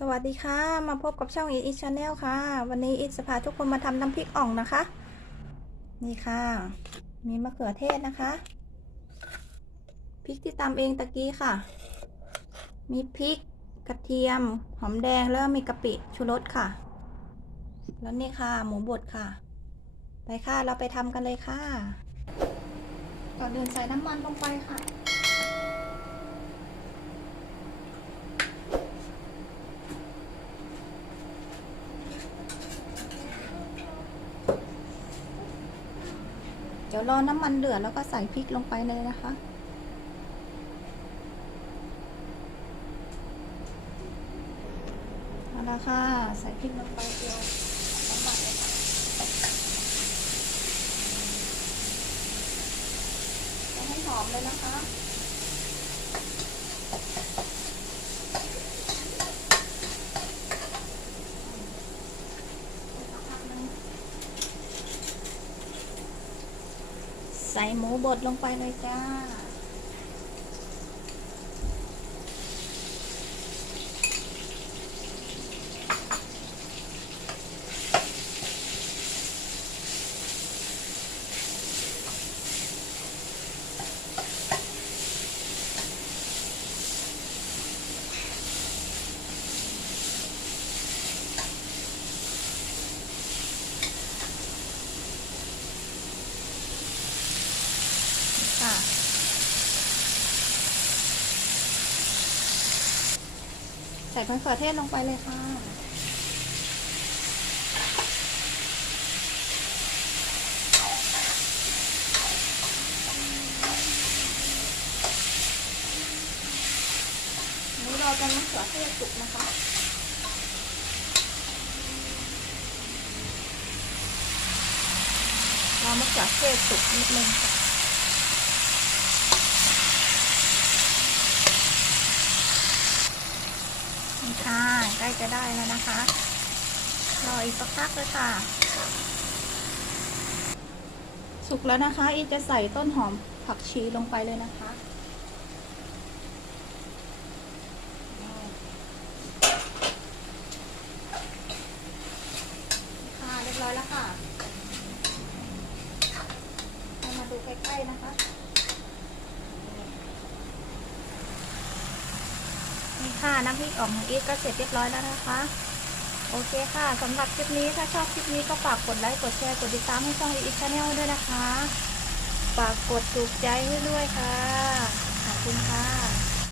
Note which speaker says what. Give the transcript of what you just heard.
Speaker 1: สวัสดีค่ะ มาพบกับช่องอีทอีชาแนลค่ะ วันนี้อีทจะพาทุกคนมาทำน้ำพริกอ่องนะคะ นี่ค่ะ มีมะเขือเทศนะคะ พริกที่ตำเองตะกี้ค่ะ มีพริกกระเทียม หอมแดงแล้วมีกะปิชูรสค่ะ แล้วนี่ค่ะ หมูบดค่ะ ไปค่ะ เราไปทำกันเลยค่ะก่อนเดินใส่น้ำมันลงไปค่ะ ดี๋ยวรอน้ำมันเดือดแล้วก็ใส่พริกลงไปเลยนะคะ เอาละค่ะ ใส่พริกลงไปเดียวน้ำมันเลยค่ะให้หอมเลยนะคะ ใส่หมูบดลงไปเลยจ้า ค่ะ ใส่มะเขือเทศลงไปเลยค่ะ นี่เราจะมะเขือเทศสุกนะคะเรามะเขือเทศสุกนิดนึงค่ะ นี่ค่ะใกล้จะได้แล้วนะคะรออีกสักพักเลยค่ะ สุกแล้วนะคะ อีจะใส่ต้นหอมผักชีลงไปเลยนะคะค่ะเรียบร้อยแล้วค่ะ มาดูใกล้ๆนะคะ ค่ะน้ำพริกอ่องของอีทก็เสร็จเรียบร้อยแล้วนะคะ โอเคค่ะสำหรับคลิปนี้ถ้าชอบคลิปนี้ก็ฝากกดไลค์กดแชร์กดติดตามให้ช่องอีทชาแนลด้วยนะคะฝากกดถูกใจให้ด้วยค่ะขอบคุณค่ะ